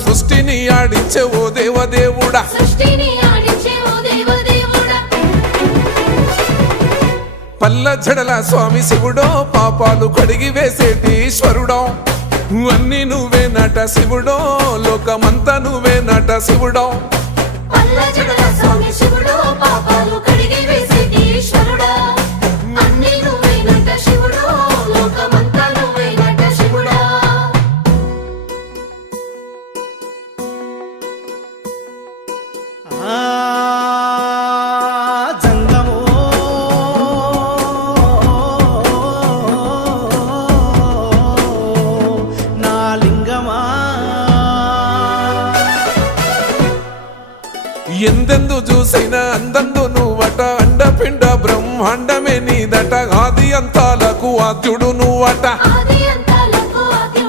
సృష్టిని ఆడించే ఓ దేవదేవుడా పల్ల జడల స్వామి శివుడో పాపాలు కడిగి వేసేటి ఈశ్వరుడో అన్ని నువ్వే నట శివుడో లోకమంతా నువ్వే నట శివుడో ఎందెందు చూసిన అందందు నువ్వట అండపిండ బ్రహ్మాండమే నీదట ఆది అంతాలకు ఆద్యుడు నువ్వట